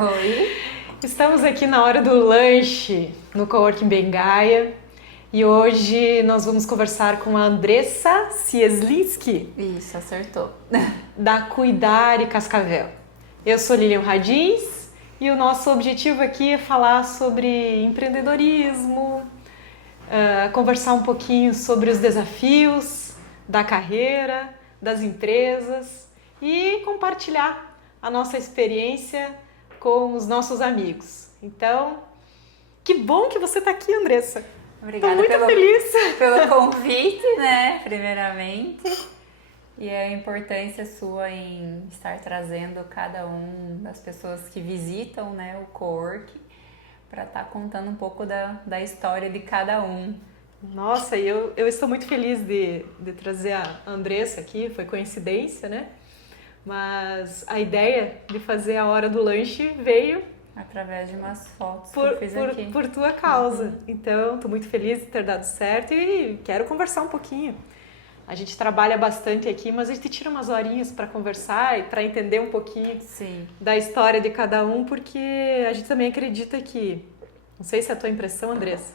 Oi. Estamos aqui na hora do lanche no Coworking Bengaia e hoje nós vamos conversar com a Andressa Cieslinski, Isso, acertou. da Cuidare Cascavel. Eu sou Lilian Radins e o nosso objetivo aqui é falar sobre empreendedorismo, conversar um pouquinho sobre os desafios da carreira, das empresas e compartilhar a nossa experiência com os nossos amigos. Então, que bom que você está aqui, Andressa. Obrigada Estou muito feliz. pelo convite, né, primeiramente. E a importância sua em estar trazendo cada um das pessoas que visitam, né, o Coworking, para estar contando um pouco da história de cada um. Nossa, e eu estou muito feliz de trazer a Andressa aqui, foi coincidência, né? Mas a ideia de fazer a hora do lanche veio Através de umas fotos que eu fiz aqui. por tua causa. Então, estou muito feliz de ter dado certo e quero conversar um pouquinho. A gente trabalha bastante aqui, mas a gente tira umas horinhas para conversar e para entender um pouquinho Sim. da história de cada um, porque a gente também acredita que, não sei se é a tua impressão, Andressa,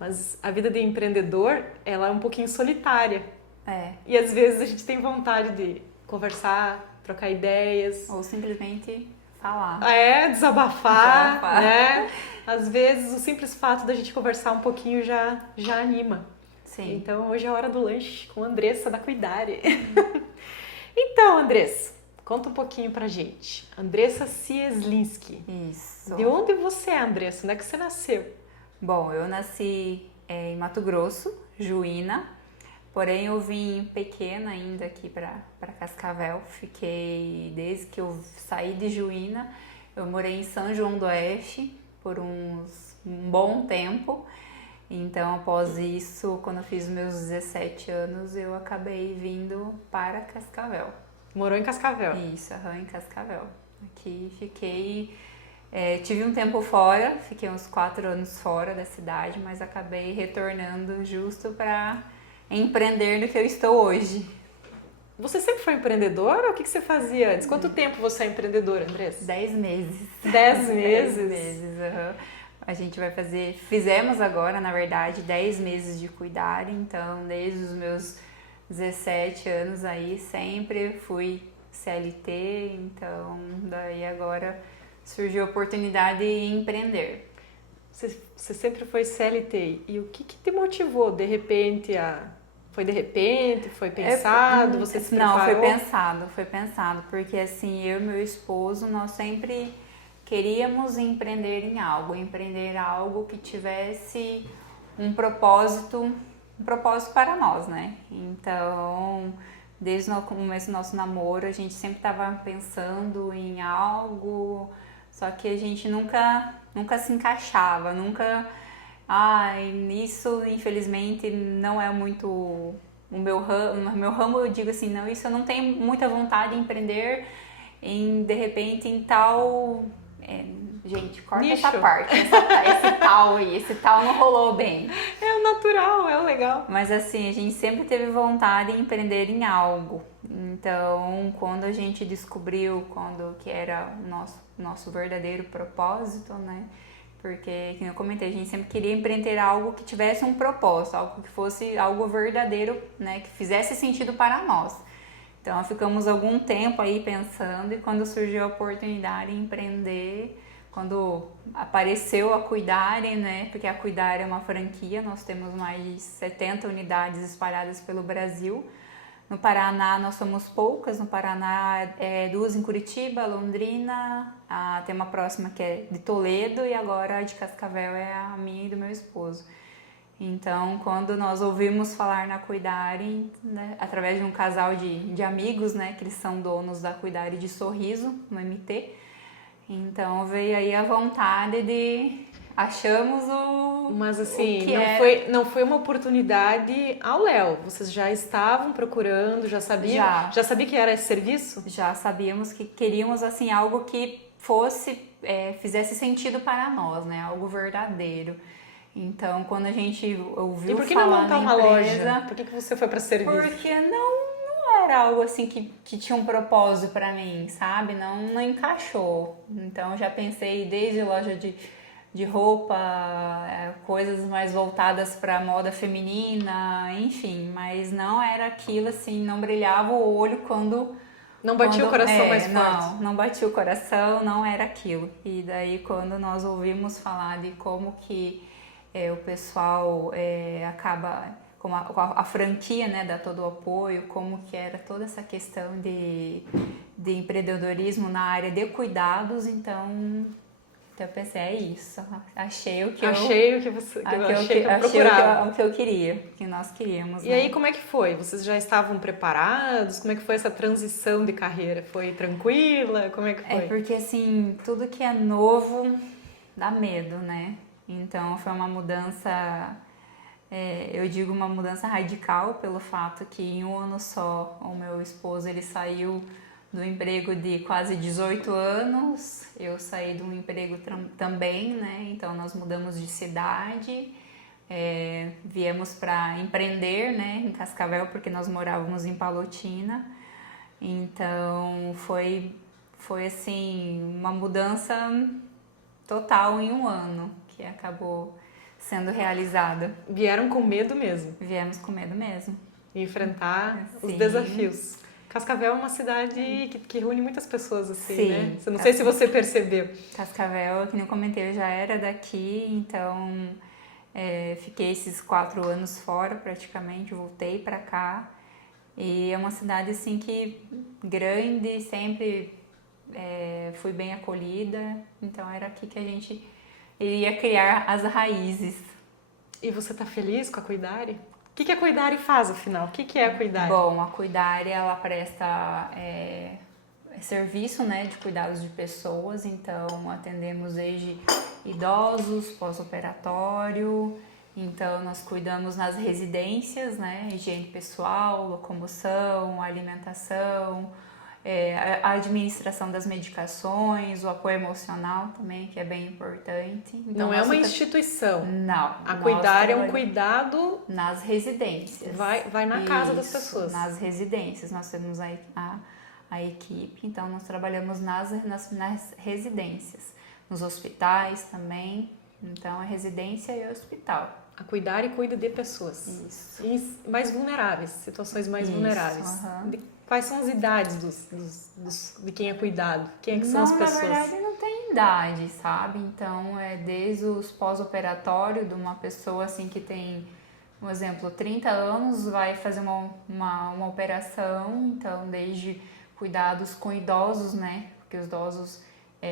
mas a vida de empreendedor, ela é um pouquinho solitária. É. E às vezes a gente tem vontade de conversar, trocar ideias. Ou simplesmente falar. Desabafar, né? Às vezes o simples fato da gente conversar um pouquinho já anima. Sim. Então hoje é a hora do lanche com a Andressa da Cuidare. Então, Andressa, conta um pouquinho pra gente. Andressa Cieslinski. Isso. De onde você é, Andressa? Onde é que você nasceu? Bom, eu nasci em Mato Grosso, Juína. Porém, eu vim pequena ainda aqui para Cascavel. Fiquei, desde que eu saí de Juína, eu morei em São João do Oeste por um bom tempo. Então, após isso, quando eu fiz meus 17 anos, eu acabei vindo para Cascavel. Morou em Cascavel? Isso, em Cascavel. Aqui fiquei... tive um tempo fora, fiquei uns 4 anos fora da cidade, mas acabei retornando justo para empreender no que eu estou hoje. Você sempre foi empreendedora ou o que você fazia antes? Quanto tempo você é empreendedora, Andressa? 10 meses. 10 meses? 10 meses, uhum. A gente vai fizemos agora, na verdade, 10 meses de cuidar, então desde os meus 17 anos aí sempre fui CLT, então daí agora surgiu a oportunidade de empreender. Você sempre foi CLT e o que te motivou de repente Foi de repente? Foi pensado? Você se preparou? Não, foi pensado, porque assim, eu e meu esposo, nós sempre queríamos empreender algo que tivesse um propósito para nós, né? Então, desde o começo do nosso namoro, a gente sempre estava pensando em algo, só que a gente nunca se encaixava, isso infelizmente não é muito o meu ramo, eu digo assim, não, isso eu não tenho muita vontade de empreender de repente em tal... gente, corta nicho. Essa parte, esse tal não rolou bem. É o natural, é o legal. Mas assim, a gente sempre teve vontade de empreender em algo. Então, quando a gente descobriu que era o nosso verdadeiro propósito, né? Porque, como eu comentei, a gente sempre queria empreender algo que tivesse um propósito, algo que fosse algo verdadeiro, né? Que fizesse sentido para nós. Então, ficamos algum tempo aí pensando e quando surgiu a oportunidade de empreender, quando apareceu a Cuidare, né? Porque a Cuidare é uma franquia, nós temos mais de 70 unidades espalhadas pelo Brasil. No Paraná nós somos poucas, no Paraná 2 em Curitiba, Londrina, tem uma próxima que é de Toledo e agora a de Cascavel é a minha e do meu esposo. Então, quando nós ouvimos falar na Cuidare, né, através de um casal de amigos, né, que eles são donos da Cuidare de Sorriso, no MT, então veio aí a vontade de... Achamos Mas assim, o que não foi uma oportunidade ao léu. Vocês já estavam procurando, já sabiam? Já sabia que era esse serviço? Já sabíamos que queríamos assim algo que fizesse sentido para nós, né? Algo verdadeiro. Então, quando a gente ouviu falar na empresa... E por que não montar uma loja? Por que você foi para serviço? Porque não era algo assim que tinha um propósito para mim, sabe? Não encaixou. Então eu já pensei desde loja de roupa, coisas mais voltadas para moda feminina, enfim, mas não era aquilo assim, não brilhava o olho quando Não batia o coração mais forte. não batia o coração, não era aquilo. E daí quando nós ouvimos falar de como que o pessoal acaba, como a franquia, né, dá todo o apoio, como que era toda essa questão de empreendedorismo na área de cuidados, então eu pensei, é isso, achei o que eu procurava. O que eu queria, o que nós queríamos. E né? Aí como é que foi? Vocês já estavam preparados? Como é que foi essa transição de carreira? Foi tranquila? Como é que foi? É porque assim, tudo que é novo dá medo, né? Então foi uma mudança, eu digo uma mudança radical pelo fato que em um ano só o meu esposo ele saiu do emprego de quase 18 anos, eu saí de um emprego também, né? Então nós mudamos de cidade, viemos para empreender, né? Em Cascavel, porque nós morávamos em Palotina. Então foi assim uma mudança total em um ano que acabou sendo realizada. Vieram com medo mesmo? Viemos com medo mesmo. Enfrentar os desafios. Cascavel é uma cidade que reúne muitas pessoas, assim, sim, né? Não sei se você percebeu. Cascavel, que nem eu comentei, eu já era daqui, então fiquei esses 4 anos fora praticamente, voltei pra cá. E é uma cidade, assim, que grande, sempre fui bem acolhida, então era aqui que a gente iria criar as raízes. E você tá feliz com a Cuidare? O que a Cuidare faz, afinal? O que é a Cuidare? Bom, a Cuidare, ela presta serviço, né, de cuidados de pessoas, então atendemos desde idosos, pós-operatório, então nós cuidamos nas residências, né, higiene pessoal, locomoção, alimentação, a administração das medicações, o apoio emocional também, que é bem importante. Então, não é uma instituição. Não. A Cuidare é um cuidado... Nas residências. Vai na casa das pessoas. Nas residências. Nós temos a equipe, então nós trabalhamos nas residências. Nos hospitais também. Então, a residência e o hospital. A Cuidare cuida de pessoas. Isso. E mais vulneráveis, situações mais vulneráveis. Quais são as idades de quem é cuidado? Quem é que são as pessoas? Na verdade, não tem idade, sabe? Então, desde os pós-operatórios de uma pessoa assim que tem, por exemplo, 30 anos, vai fazer uma operação. Então, desde cuidados com idosos, né? Porque os idosos,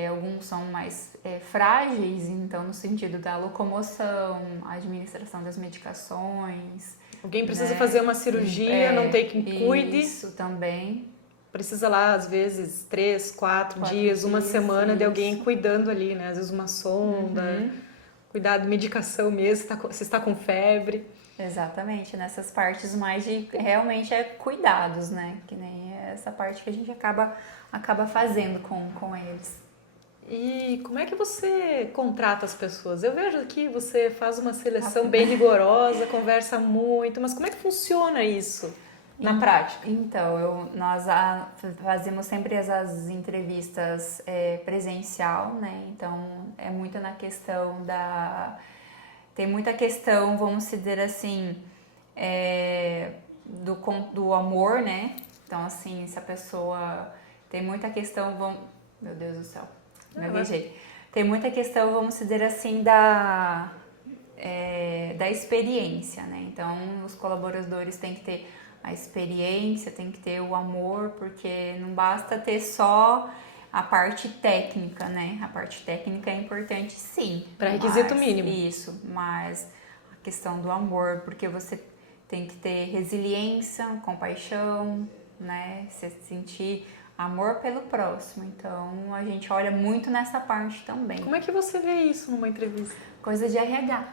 alguns são mais frágeis, então, no sentido da locomoção, a administração das medicações. Alguém precisa fazer uma cirurgia, não tem quem cuide. Isso também. Precisa lá, às vezes, 3, 4 dias, uma semana de alguém cuidando ali, né? Às vezes uma sonda, cuidado, medicação mesmo, se está com febre. Exatamente, nessas partes mais realmente cuidados, né? Que nem essa parte que a gente acaba fazendo com eles. E como é que você contrata as pessoas? Eu vejo que você faz uma seleção bem rigorosa, conversa muito, mas como é que funciona isso na prática? Então, nós fazemos sempre as entrevistas presencial, né? Então, é muito na questão tem muita questão, vamos dizer assim, do amor, né? Então, assim, se a pessoa tem muita questão, meu Deus do céu. Tem muita questão, vamos dizer assim, da experiência, né? Então, os colaboradores têm que ter a experiência, tem que ter o amor, porque não basta ter só a parte técnica, né? A parte técnica é importante, sim. Para requisito mínimo. Isso, mas a questão do amor, porque você tem que ter resiliência, compaixão, né? Você sentir amor pelo próximo. Então, a gente olha muito nessa parte também. Como é que você vê isso numa entrevista? Coisa de RH.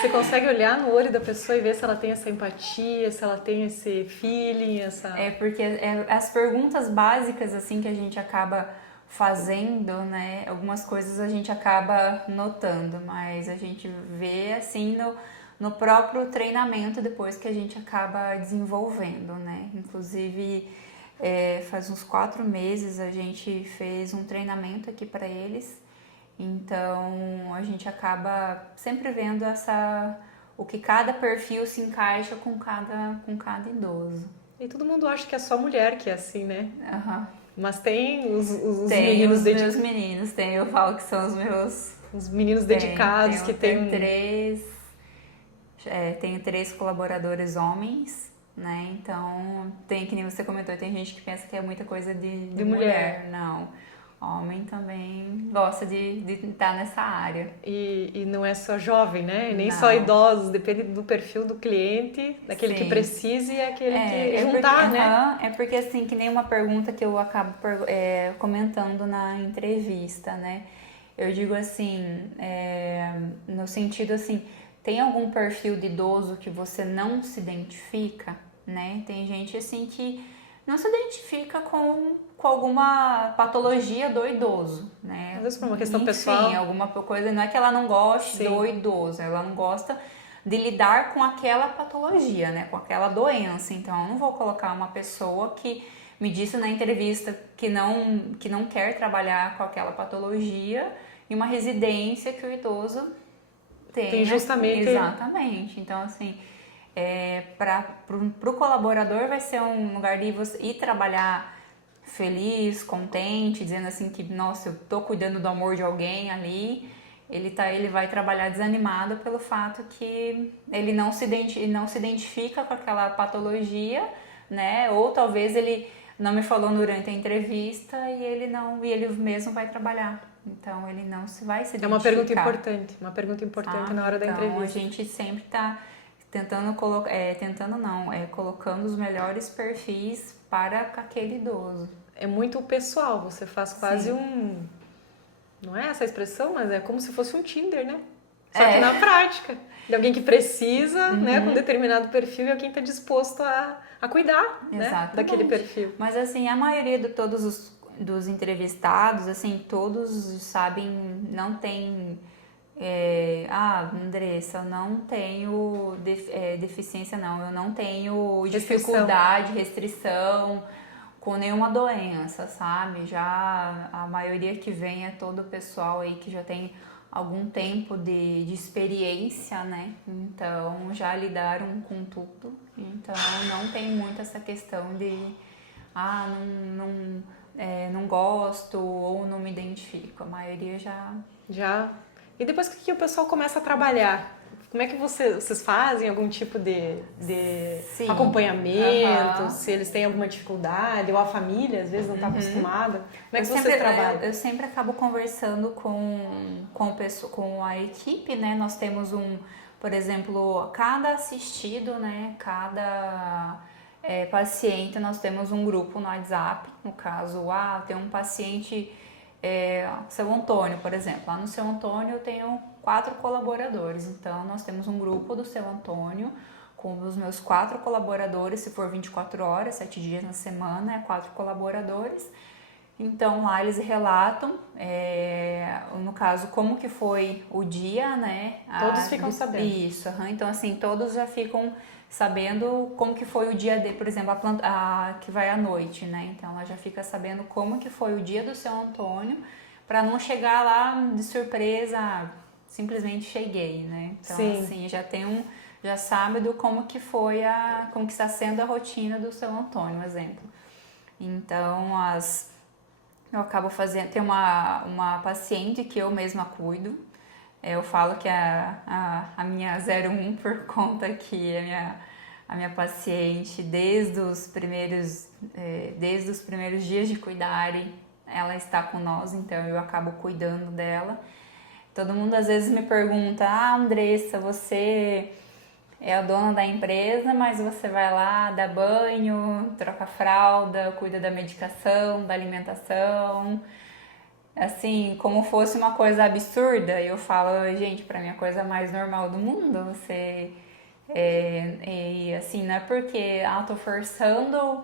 Você consegue olhar no olho da pessoa e ver se ela tem essa empatia, se ela tem esse feeling, porque as perguntas básicas, assim, que a gente acaba fazendo, né? Algumas coisas a gente acaba notando, mas a gente vê, assim, no próprio treinamento depois que a gente acaba desenvolvendo, né? Inclusive, faz uns 4 meses a gente fez um treinamento aqui para eles, então a gente acaba sempre vendo o que cada perfil se encaixa com cada idoso. E todo mundo acha que é só mulher que é assim, né? Uhum. Mas tem os tem meninos meus meninos, eu falo que são os meninos dedicados que tem tenho 3 colaboradores homens, né? Então, que nem você comentou, tem gente que pensa que é muita coisa de mulher. Não. Homem também gosta de estar nessa área. E não é só jovem, né? Nem não. só idosos, depende do perfil do cliente, daquele Sim. que precisa e aquele que juntar, porque, né? É porque assim, que nem uma pergunta que eu acabo comentando na entrevista, né? Eu digo assim, no sentido assim, tem algum perfil de idoso que você não se identifica, né? Tem gente assim que não se identifica com alguma patologia do idoso, né? Às vezes por uma questão Enfim, pessoal. Alguma coisa, não é que ela não goste Sim. do idoso, ela não gosta de lidar com aquela patologia, né? Com aquela doença. Então, eu não vou colocar uma pessoa que me disse na entrevista que não quer trabalhar com aquela patologia em uma residência que o idoso tem justamente... Exatamente. Então, assim, para o colaborador vai ser um lugar de você ir trabalhar feliz, contente, dizendo assim que, nossa, eu tô cuidando do amor de alguém ali. Ele vai trabalhar desanimado pelo fato que ele não se identifica com aquela patologia, né? Ou talvez ele não me falou durante a entrevista e ele mesmo vai trabalhar. Então ele não vai se identificar. É uma pergunta importante na hora da entrevista. Então a gente sempre está tentando colocando os melhores perfis para aquele idoso. É muito pessoal, você faz quase não é essa a expressão, mas é como se fosse um Tinder, né? Só que na prática, de alguém que precisa, né, com determinado perfil e alguém está disposto a cuidar, né, daquele perfil. Mas assim, a maioria de todos dos entrevistados, assim, todos sabem, não tem... Andressa, eu não tenho deficiência, não. Eu não tenho dificuldade, restrição com nenhuma doença, sabe? Já a maioria que vem é todo o pessoal aí que já tem algum tempo de experiência, né? Então já lidaram com tudo. Então não tem muito essa questão de não gosto ou não me identifico. A maioria já. E depois que o pessoal começa a trabalhar, como é que vocês fazem algum tipo de acompanhamento? Se eles têm alguma dificuldade, ou a família às vezes não está acostumada? Como é que vocês trabalham? Eu sempre acabo conversando com a equipe, né? Nós temos por exemplo, cada assistido, né? Cada paciente, nós temos um grupo no WhatsApp. No caso, tem um paciente... Seu Antônio, por exemplo, lá no Seu Antônio eu tenho 4 colaboradores, então nós temos um grupo do Seu Antônio com os meus 4 colaboradores, se for 24 horas, 7 dias na semana, 4 colaboradores. Então lá eles relatam, no caso, como que foi o dia, né? Todos ficam sabendo. Isso, então assim, todos já ficam sabendo como que foi o dia de, por exemplo, a que vai à noite, né? Então ela já fica sabendo como que foi o dia do Seu Antônio, para não chegar lá de surpresa, simplesmente cheguei, né? Então assim, já sabe como que está sendo a rotina do Seu Antônio, exemplo. Então eu acabo fazendo, tem uma paciente que eu mesma cuido. Eu falo que a minha 01 por conta que a minha paciente, desde os primeiros dias de cuidarem, ela está com nós, então eu acabo cuidando dela. Todo mundo às vezes me pergunta, Andressa, você é a dona da empresa, mas você vai lá, dá banho, troca fralda, cuida da medicação, da alimentação... Assim, como fosse uma coisa absurda, eu falo, gente, pra mim é a coisa mais normal do mundo. Você, assim, não é porque tô forçando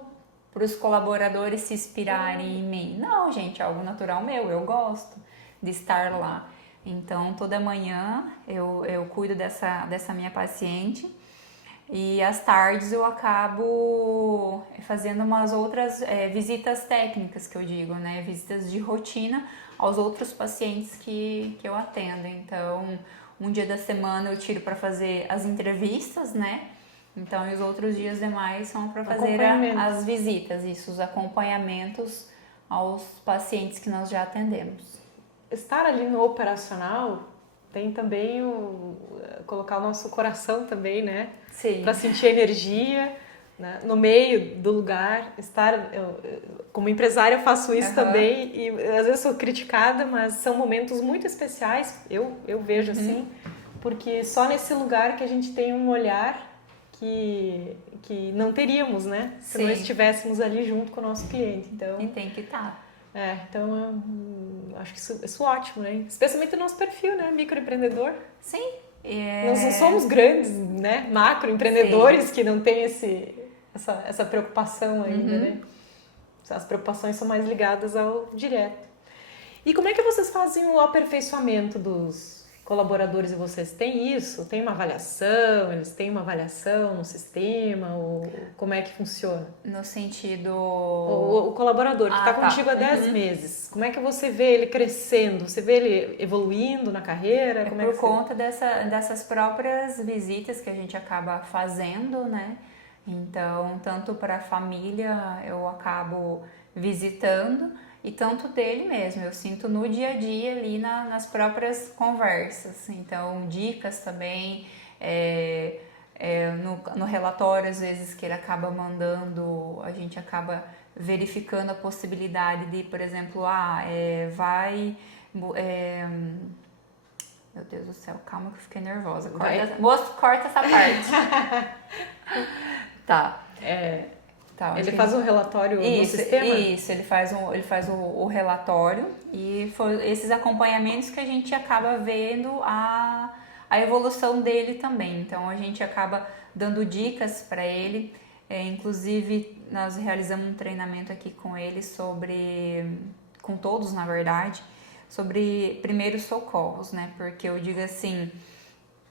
pros colaboradores se inspirarem em mim. Não, gente, é algo natural meu, eu gosto de estar lá. Então, toda manhã eu cuido dessa minha paciente e às tardes eu acabo fazendo umas outras visitas técnicas, que eu digo, né? Visitas de rotina aos outros pacientes que eu atendo. Então, um dia da semana eu tiro para fazer as entrevistas, né? Então, e os outros dias demais são para fazer as visitas, os acompanhamentos aos pacientes que nós já atendemos. Estar ali no operacional tem também colocar o nosso coração também, né? Sim. Para sentir energia, né? No meio do lugar, como empresária eu faço isso também e às vezes sou criticada, mas são momentos muito especiais, eu vejo assim, porque só nesse lugar que a gente tem um olhar que não teríamos, né? Se não estivéssemos ali junto com o nosso cliente. Então, e tem que estar. Então eu acho que isso é ótimo, né? Especialmente no nosso perfil, né? Microempreendedor. Sim. Nós não somos grandes, né? Macroempreendedores que não têm essa preocupação ainda, né? As preocupações são mais ligadas ao direto. E como é que vocês fazem o aperfeiçoamento dos colaboradores de vocês? Tem isso? Tem uma avaliação? Eles têm uma avaliação no sistema? Ou como é que funciona? No sentido... O colaborador que está contigo há 10 meses, como é que você vê ele crescendo? Você vê ele evoluindo na carreira? Como por conta dessas próprias visitas que a gente acaba fazendo, né? Então, tanto para a família eu acabo visitando, e tanto dele mesmo, eu sinto no dia a dia ali nas próprias conversas. Então, dicas também, no relatório, às vezes, que ele acaba mandando, a gente acaba verificando a possibilidade de, por exemplo, meu Deus do céu, calma que eu fiquei nervosa. Moço, corta essa parte. Tá. Tá, ele faz um relatório no sistema? Isso, ele faz o relatório e foi esses acompanhamentos que a gente acaba vendo a evolução dele também. Então, a gente acaba dando dicas para ele. Inclusive, nós realizamos um treinamento aqui com ele com todos, na verdade, sobre primeiros socorros, né? Porque eu digo assim...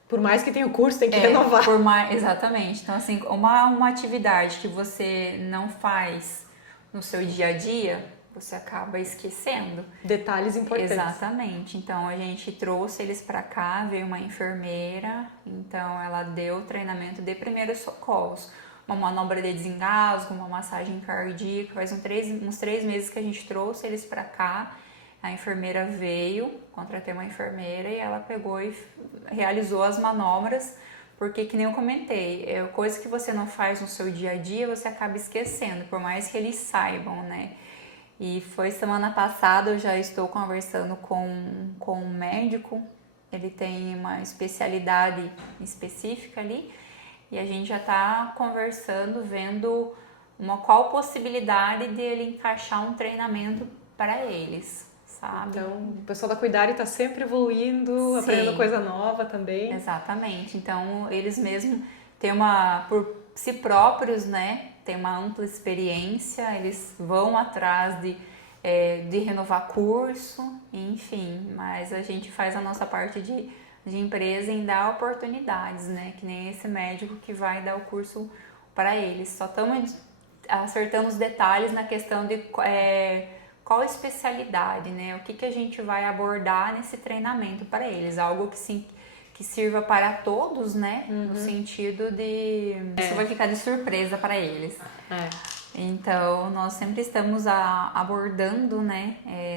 Por mais que tenha o curso, tem que renovar. Exatamente. Então, assim, uma atividade que você não faz no seu dia a dia, você acaba esquecendo. Detalhes importantes. Exatamente. Então, a gente trouxe eles para cá, veio uma enfermeira, então ela deu treinamento de primeiros socorros. Uma manobra de desengasgo, uma massagem cardíaca. Faz uns 3 meses que a gente trouxe eles para cá. A enfermeira veio, contratei uma enfermeira e ela pegou e realizou as manobras, porque, que nem eu comentei, coisa que você não faz no seu dia a dia, você acaba esquecendo, por mais que eles saibam, né? E foi semana passada, eu já estou conversando com um médico, ele tem uma especialidade específica ali, e a gente já está conversando, vendo qual possibilidade de ele encaixar um treinamento para eles. Sabe? Então, o pessoal da Cuidare está sempre evoluindo, aprendendo coisa nova também. Exatamente. Então, eles mesmos têm por si próprios, né? Tem uma ampla experiência, eles vão atrás de renovar curso, enfim. Mas a gente faz a nossa parte de empresa em dar oportunidades, né? Que nem esse médico que vai dar o curso para eles. Só estamos acertando os detalhes na questão de... qual a especialidade, né? O que a gente vai abordar nesse treinamento para eles? Algo que sirva para todos, né? No sentido de... Isso vai ficar de surpresa para eles. Então, nós sempre estamos abordando, né?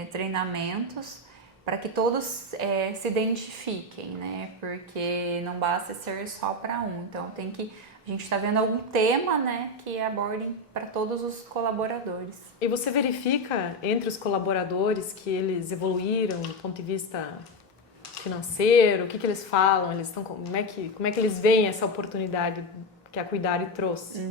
Treinamentos para que todos se identifiquem, né? Porque não basta ser só para um. Então, a gente está vendo algum tema, né, que abordem para todos os colaboradores. E você verifica entre os colaboradores que eles evoluíram do ponto de vista financeiro? O que eles falam? Como é que eles veem essa oportunidade que a Cuidare trouxe?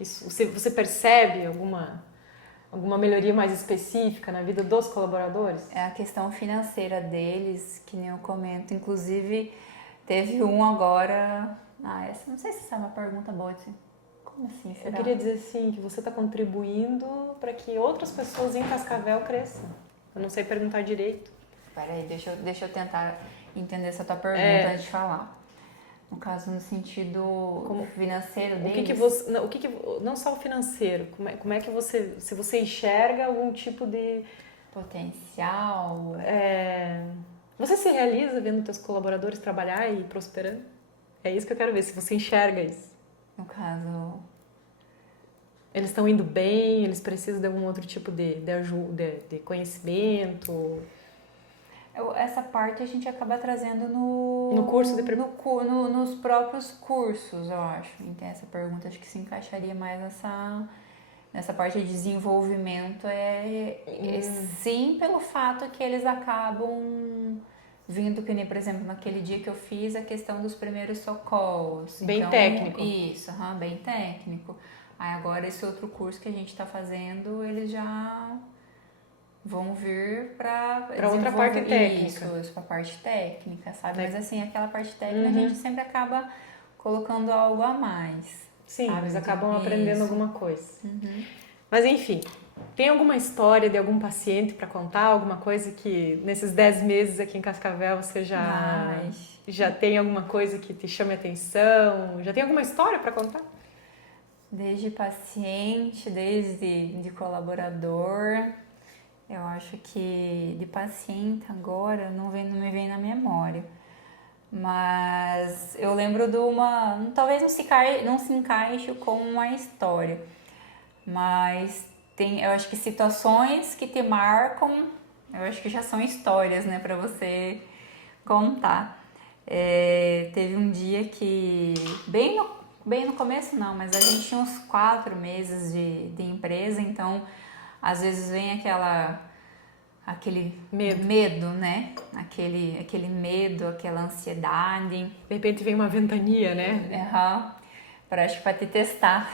Isso, você percebe alguma melhoria mais específica na vida dos colaboradores? É a questão financeira deles, que nem eu comento. Inclusive, teve um agora... essa não sei se essa é uma pergunta boa. Como assim, será? Eu queria dizer assim, que você está contribuindo para que outras pessoas em Cascavel cresçam. Eu não sei perguntar direito. Peraí, deixa eu tentar entender essa tua pergunta antes de falar. No caso, no sentido financeiro deles. Não só o financeiro, como é que você, se você enxerga algum tipo de potencial. Você se realiza vendo teus colaboradores trabalhar e prosperando? É isso que eu quero ver, se você enxerga isso. No caso, eles estão indo bem, eles precisam de algum outro tipo de ajuda, de conhecimento. Essa parte a gente acaba trazendo no curso nos próprios cursos, eu acho. Então, essa pergunta acho que se encaixaria mais nessa parte de desenvolvimento. Sim, pelo fato que eles acabam vindo, que nem, por exemplo, naquele dia que eu fiz a questão dos primeiros socorros. Bem então, técnico. Isso, bem técnico. Aí agora esse outro curso que a gente está fazendo, eles já vão vir para outra parte técnica. Isso, para a parte técnica, sabe? Mas assim, aquela parte técnica a gente sempre acaba colocando algo a mais. Sim, sabe? eles acabam aprendendo alguma coisa. Mas enfim, tem alguma história de algum paciente para contar? Alguma coisa que nesses 10 meses aqui em Cascavel você já tem alguma coisa que te chame a atenção? Já tem alguma história para contar? Desde paciente, desde de colaborador. Eu acho que de paciente agora não me vem na memória. Mas eu lembro de talvez não se encaixe com uma história. Mas eu acho que situações que te marcam, eu acho que já são histórias, né, para você contar. Teve um dia que, bem no começo não, mas a gente tinha uns 4 meses de empresa, então às vezes vem aquele medo, né? Aquele medo, aquela ansiedade. De repente vem uma ventania, né? Acho que pra te testar.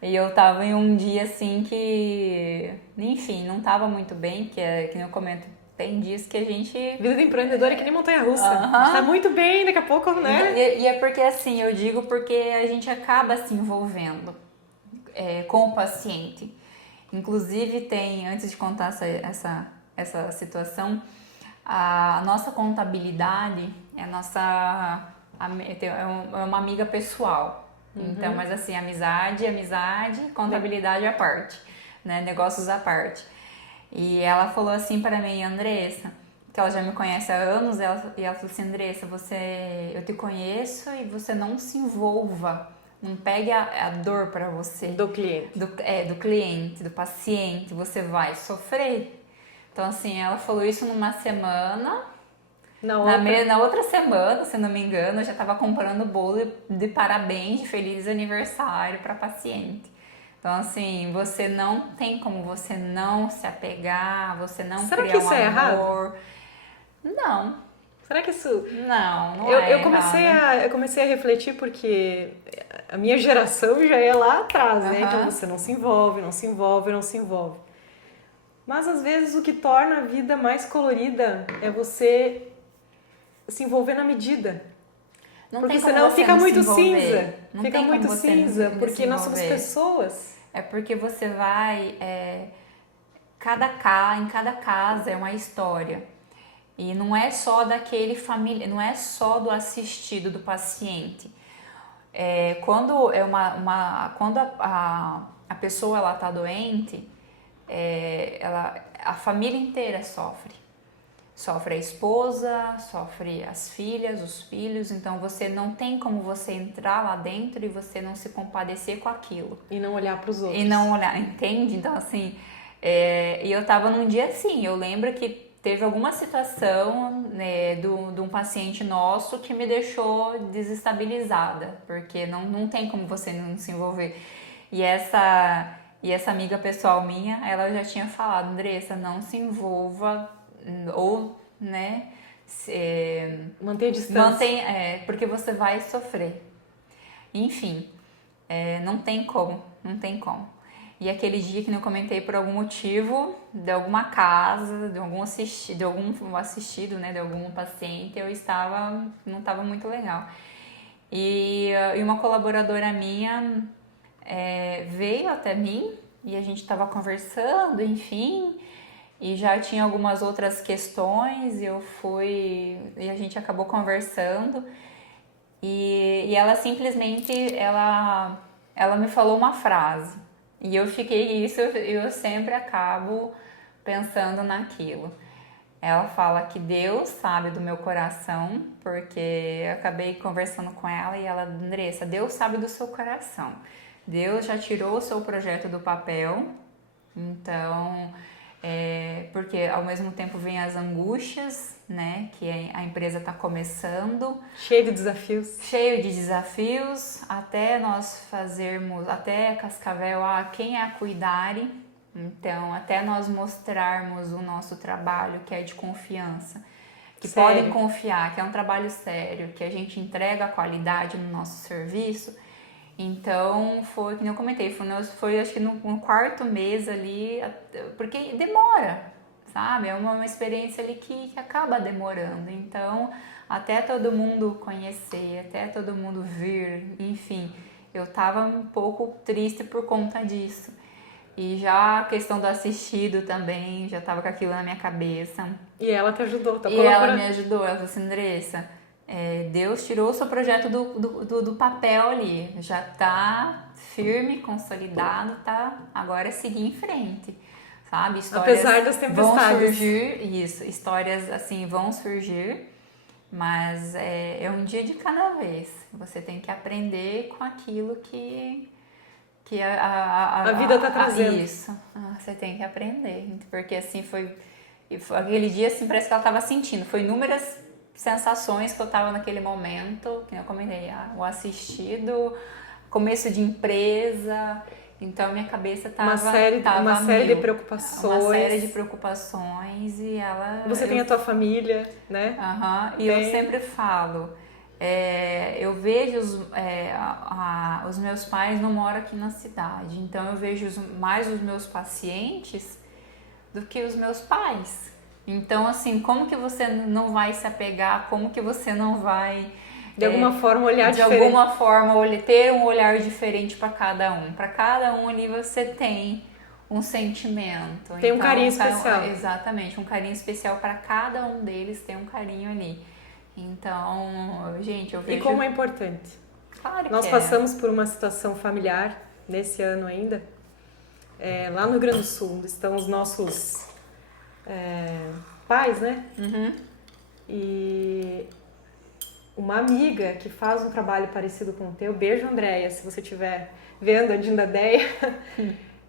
E eu tava em um dia assim que, enfim, não tava muito bem, que nem eu comento, tem dias que a gente... Vida de empreendedor é que nem montanha-russa. A gente tá muito bem, daqui a pouco, né? E é porque assim, eu digo porque a gente acaba se envolvendo com o paciente. Inclusive antes de contar essa situação, a nossa contabilidade é uma amiga pessoal. Então, mas assim, amizade, contabilidade à parte, né? Negócios à parte. E ela falou assim para mim, Andressa, que ela já me conhece há anos, e ela falou assim, Andressa, eu te conheço e você não se envolva, não pegue a dor para você. Do cliente. Do cliente, do paciente, você vai sofrer. Então, assim, ela falou isso numa semana. Na outra semana, se não me engano, eu já estava comprando bolo de parabéns, de feliz aniversário para paciente. Então, assim, você não tem como você não se apegar, você não Será criar que isso um é amor. errado? Não. Será que isso... Não eu comecei a refletir porque a minha geração já é lá atrás, né? Então você não se envolve. Mas às vezes o que torna a vida mais colorida é você se envolver na medida. Porque senão fica muito cinza. Fica muito cinza, porque nós somos pessoas. É porque você vai... em cada casa é uma história. E não é só não é só do assistido, do paciente. Quando a pessoa ela tá doente, a família inteira sofre. Sofre a esposa, sofre as filhas, os filhos, então você não tem como você entrar lá dentro e você não se compadecer com aquilo. E não olhar para os outros. E não olhar, entende? Então assim, e eu tava num dia assim, eu lembro que teve alguma situação, né, de um paciente nosso que me deixou desestabilizada, porque não tem como você não se envolver. E essa amiga pessoal minha, ela já tinha falado, Andressa, não se envolva, ou, né, mantenha a distância. Porque você vai sofrer. Enfim, não tem como. E aquele dia que eu comentei por algum motivo, de alguma casa, de algum assistido, né, de algum paciente, não estava muito legal. E uma colaboradora minha veio até mim e a gente estava conversando, enfim, e já tinha algumas outras questões e a gente acabou conversando e ela simplesmente ela me falou uma frase e eu sempre acabo pensando naquilo. Ela fala que Deus sabe do meu coração, porque eu acabei conversando com ela e ela, Andressa, Deus sabe do seu coração. Deus já tirou o seu projeto do papel, então, porque ao mesmo tempo vem as angústias, né, que a empresa está começando. Cheio de desafios. Cheio de desafios, até nós fazermos, até Cascavel, quem é a Cuidare. Então, até nós mostrarmos o nosso trabalho, que é de confiança, que podem confiar, que é um trabalho sério, que a gente entrega a qualidade no nosso serviço. Então, foi, como eu comentei, foi acho que no 4º mês ali, porque demora, sabe? É uma experiência ali que acaba demorando. Então, até todo mundo conhecer, até todo mundo vir, enfim, eu tava um pouco triste por conta disso. E já a questão do assistido também, já tava com aquilo na minha cabeça. E ela te ajudou, tá colaborando? E ela me ajudou, ela falou assim, Andressa, Deus tirou o seu projeto do papel ali, já tá firme, consolidado, tá? Agora é seguir em frente, sabe? Histórias apesar das tempestades. Vão surgir, histórias assim vão surgir, mas é um dia de cada vez. Você tem que aprender com aquilo que a vida tá trazendo. Isso, você tem que aprender, porque assim foi aquele dia assim, parece que ela tava sentindo, foi inúmeras sensações que eu tava naquele momento, que eu comentei, o assistido, começo de empresa, então minha cabeça tava uma série de preocupações. Uma série de preocupações e ela... Você tem a tua família, né? E eu sempre falo, eu vejo os meus pais não moram aqui na cidade, então eu vejo mais os meus pacientes do que os meus pais. Então, assim, como que você não vai se apegar? Como que você não vai... De alguma forma olhar diferente? De alguma forma ter um olhar diferente para cada um. Para cada um ali você tem um sentimento. Tem um carinho especial. Exatamente, um carinho especial para cada um deles, tem um carinho ali. Então, gente, eu vejo... E como é importante? Claro que Nós passamos por uma situação familiar nesse ano ainda. Lá no Rio Grande do Sul estão os nossos pais, né? Uhum. E uma amiga que faz um trabalho parecido com o teu, beijo Andréia, se você estiver vendo a Dindadeia,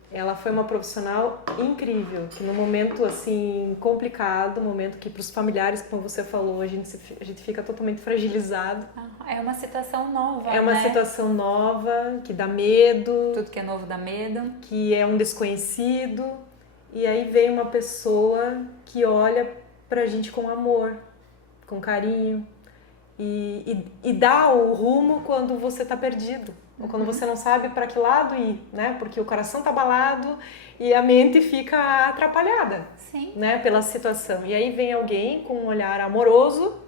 ela foi uma profissional incrível, que no momento assim complicado, momento que para os familiares, como você falou, a gente fica totalmente fragilizado. É uma situação nova, É uma situação nova, que dá medo. Tudo que é novo dá medo. Que é um desconhecido. E aí vem uma pessoa que olha pra gente com amor, com carinho. E dá o rumo quando você tá perdido. Ou quando você não sabe para que lado ir, né? Porque o coração tá abalado e a mente fica atrapalhada. Sim. Né? Pela situação. E aí vem alguém com um olhar amoroso,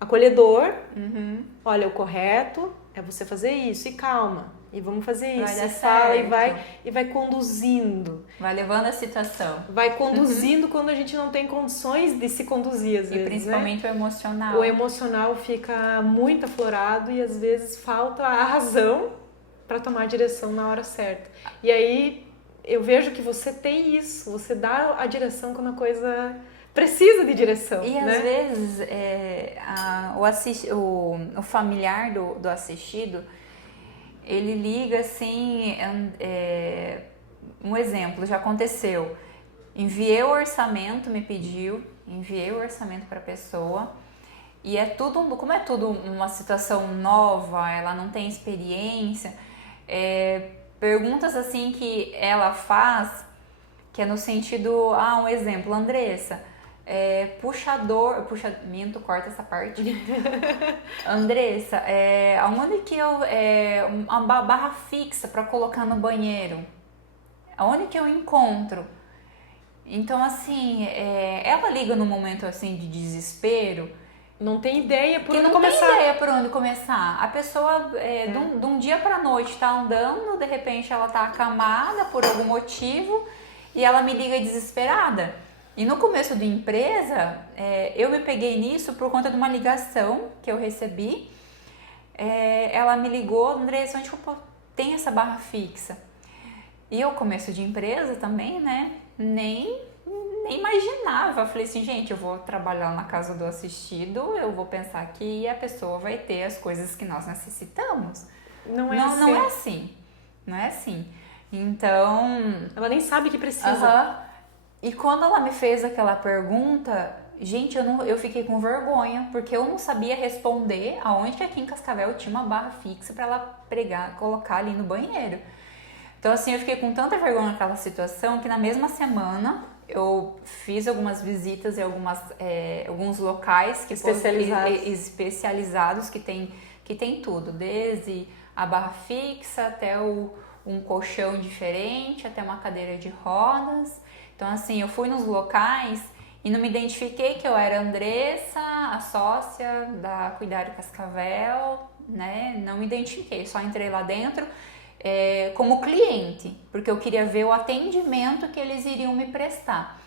acolhedor. Uhum. Olha, o correto é você fazer isso, e calma. E vamos fazer isso. Vai dar fala certo. e vai conduzindo. Vai levando a situação. Vai conduzindo quando a gente não tem condições de se conduzir, às vezes, E principalmente, né? O emocional. O emocional fica muito aflorado e às vezes falta a razão para tomar a direção na hora certa. E aí eu vejo que você tem isso, você dá a direção quando a coisa precisa de direção. E né? Às vezes o familiar do assistido, ele liga assim, um exemplo, já aconteceu, enviei o orçamento, me pediu, enviei o orçamento para a pessoa e como é tudo uma situação nova, ela não tem experiência, perguntas assim que ela faz, que é no sentido, um exemplo, Andressa, corta essa parte. Andressa, aonde que uma barra fixa para colocar no banheiro? Aonde que eu encontro? Então, assim, ela liga num momento assim de desespero. Não tem ideia por onde começar. Não tem ideia por onde começar. A pessoa, de um dia pra noite, tá andando, de repente ela tá acamada por algum motivo e ela me liga desesperada. E no começo da empresa, eu me peguei nisso por conta de uma ligação que eu recebi. Ela me ligou, Andressa, onde que eu tenho essa barra fixa? E eu, começo de empresa também, né? Nem imaginava. Falei assim, gente, eu vou trabalhar na casa do assistido, eu vou pensar que a pessoa vai ter as coisas que nós necessitamos. Não é assim. Não é assim. Então... Ela nem sabe que precisa. E quando ela me fez aquela pergunta, gente, eu fiquei com vergonha, porque eu não sabia responder aonde que aqui em Cascavel tinha uma barra fixa para ela colocar ali no banheiro. Então, assim, eu fiquei com tanta vergonha naquela situação que na mesma semana eu fiz algumas visitas em alguns locais especializados que tem tudo, desde a barra fixa até um colchão diferente, até uma cadeira de rodas. Então, assim, eu fui nos locais e não me identifiquei que eu era Andressa, a sócia da Cuidar de Cascavel, né? Não me identifiquei, só entrei lá dentro como cliente, porque eu queria ver o atendimento que eles iriam me prestar.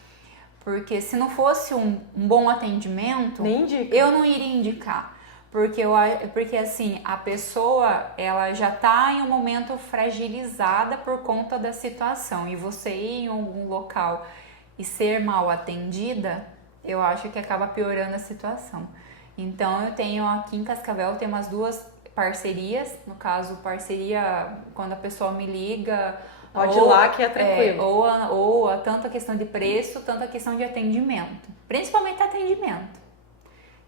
Porque se não fosse um bom atendimento, eu não iria indicar. Porque assim, a pessoa ela já está em um momento fragilizada por conta da situação. E você ir em algum local e ser mal atendida, eu acho que acaba piorando a situação. Então eu tenho aqui em Cascavel, tem umas 2 parcerias, no caso parceria quando a pessoa me liga, pode ir lá que é tranquilo, ou tanto a questão de preço, tanto a questão de atendimento, principalmente atendimento.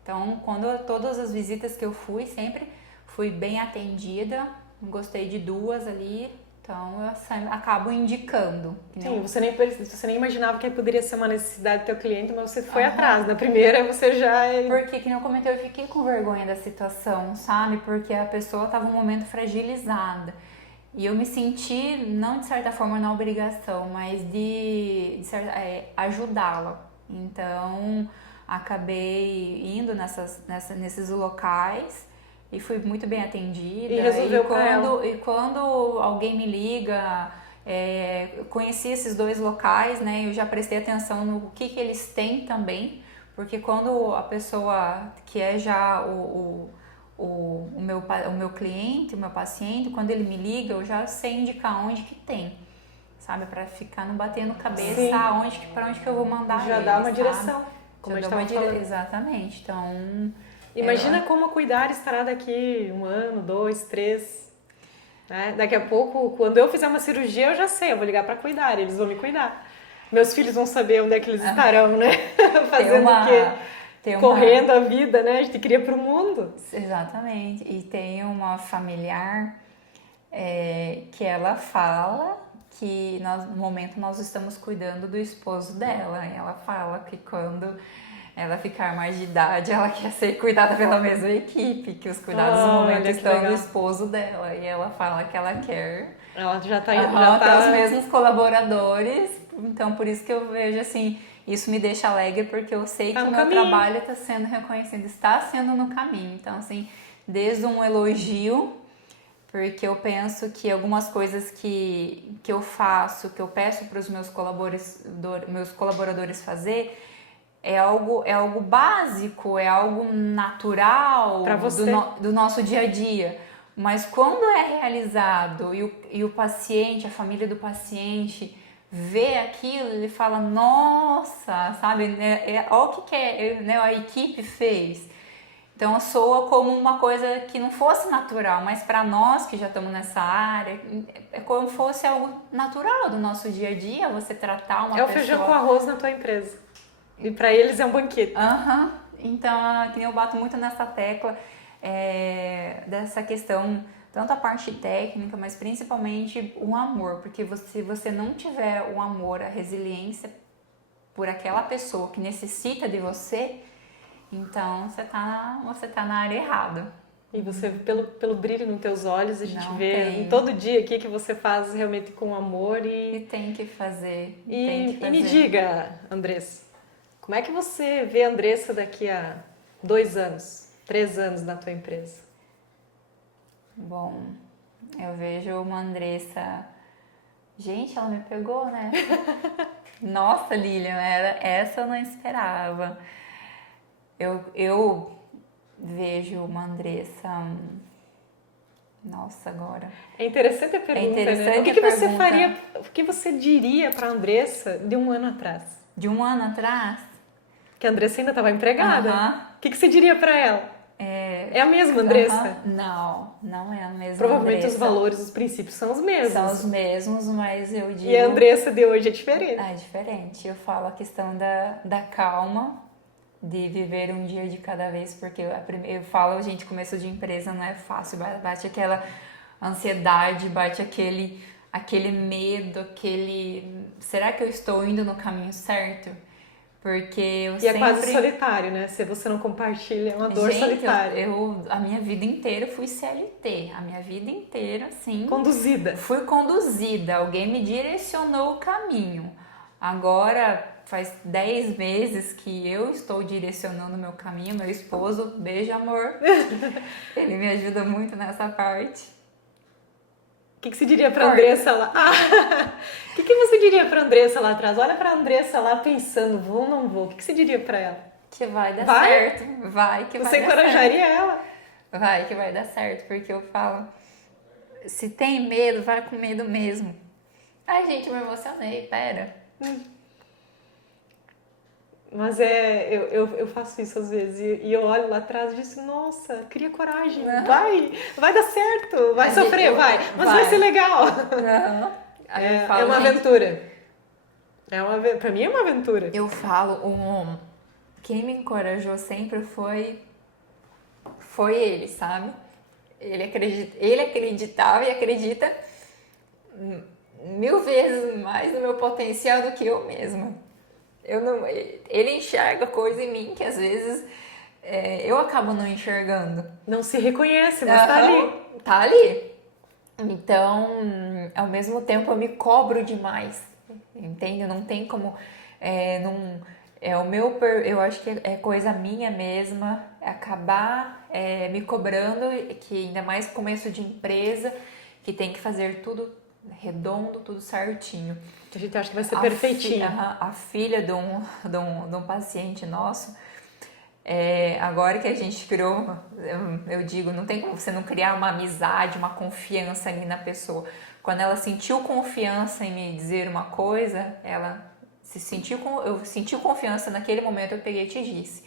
Então, todas as visitas que eu fui, sempre fui bem atendida, gostei de 2 ali, então eu acabo indicando. Sim, você nem imaginava que poderia ser uma necessidade do teu cliente, mas você foi atrás. Na primeira você já... Porque, que nem eu comentei, eu fiquei com vergonha da situação, sabe? Porque a pessoa estava um momento fragilizada. E eu me senti, não de certa forma na obrigação, mas de ajudá-la. Então, acabei indo nesses locais e fui muito bem atendida. E resolveu com ela. E quando alguém me liga, conheci esses 2 locais, né? Eu já prestei atenção no que eles têm também, porque quando a pessoa que é já o meu cliente, o meu paciente, quando ele me liga, eu já sei indicar onde que tem, sabe? Para ficar não batendo cabeça para onde que eu vou mandar já ele, dá uma sabe? direção, como a gente estava falando. Exatamente. Então, imagina como a Cuidar estará daqui 1 ano, 2, 3. Né? Daqui a pouco, quando eu fizer uma cirurgia, eu já sei, eu vou ligar para Cuidar, eles vão me cuidar. Meus filhos vão saber onde é que eles estarão, né? Fazendo o quê? Correndo a vida, né? A gente cria para o mundo. Exatamente. E tem uma familiar que ela fala que no momento nós estamos cuidando do esposo dela. E ela fala que quando ela ficar mais de idade, ela quer ser cuidada pela mesma equipe, que os cuidados no momento estão do esposo dela. E ela fala que ela quer... Ela já tá... ter os mesmos colaboradores. Então, por isso que eu vejo assim... Isso me deixa alegre, porque eu sei que o meu trabalho está sendo reconhecido, está sendo no caminho. Então, assim, desde um elogio, porque eu penso que algumas coisas que eu faço, que eu peço para os meus colaboradores fazer, é algo básico, é algo natural do nosso dia a dia. Mas quando é realizado e o paciente, a família do paciente... vê aquilo, ele fala, nossa, sabe, olha o que a equipe fez. Então soa como uma coisa que não fosse natural, mas para nós que já estamos nessa área, é como se fosse algo natural do nosso dia a dia, você tratar uma pessoa... É o feijão com arroz na tua empresa. E para eles é um banquete. Então, que nem eu bato muito nessa tecla dessa questão... Tanto a parte técnica, mas principalmente o amor, porque se você não tiver o amor, a resiliência por aquela pessoa que necessita de você, então você tá na área errada. E você, pelo brilho nos teus olhos, a gente vê todo dia aqui que você faz realmente com amor e tem que fazer. E me diga, Andressa, como é que você vê a Andressa daqui a 2 anos, 3 anos na tua empresa? Bom, eu vejo uma Andressa... Gente, ela me pegou, né? Nossa, Lilian, essa eu não esperava. Eu vejo uma Andressa. Nossa, agora. É interessante a pergunta, interessante né? O que, a que você pergunta. faria, o que você diria para a Andressa de um ano atrás? De um ano atrás? Que a Andressa ainda estava empregada. Aham. O que, que você diria para ela? É a mesma Andressa? Não, não é a mesma Provavelmente Andressa. os valores, os princípios são os mesmos. São os mesmos, mas eu digo... E a Andressa de hoje é diferente. É diferente. Eu falo a questão da calma, de viver um dia de cada vez, porque eu falo, gente, começo de empresa não é fácil, bate aquela ansiedade, bate aquele medo, será que eu estou indo no caminho certo? Porque eu E sempre... é quase solitário, né? Se você não compartilha, é uma dor Gente, solitária. a minha vida inteira fui CLT, a minha vida inteira, assim... Conduzida. Fui conduzida, alguém me direcionou o caminho. Agora, faz 10 meses que eu estou direcionando o meu caminho, meu esposo, beijo amor, ele me ajuda muito nessa parte. O que, que você diria pra Andressa lá? O que, que você diria pra Andressa lá atrás? Olha pra Andressa lá pensando, vou ou não vou? O que, que você diria pra ela? Que vai dar certo, vai que vai dar certo. Você encorajaria ela? Vai que vai dar certo, porque eu falo, se tem medo, vai com medo mesmo. Ai, gente, eu me emocionei, pera. Mas eu faço isso às vezes e eu olho lá atrás e disse, nossa, cria coragem, vai dar certo, vai sofrer, mas vai ser legal. É uma aventura. Pra mim é uma aventura. Eu falo, quem me encorajou sempre foi ele, sabe? Ele acreditava e acredita 1000 vezes mais no meu potencial do que eu mesma. Ele enxerga coisa em mim que às vezes eu acabo não enxergando. Não se reconhece, mas tá ali. Tá ali. Então, ao mesmo tempo, eu me cobro demais. Entende? Não tem como... eu acho que é coisa minha mesma acabar me cobrando, que ainda mais começo de empresa, que tem que fazer tudo redondo, tudo certinho. A gente acha que vai ser perfeitinho. A filha de um paciente nosso, agora que a gente criou, eu digo, não tem como você não criar uma amizade, uma confiança ali na pessoa. Quando ela sentiu confiança em me dizer uma coisa, eu senti confiança naquele momento, eu peguei e te disse.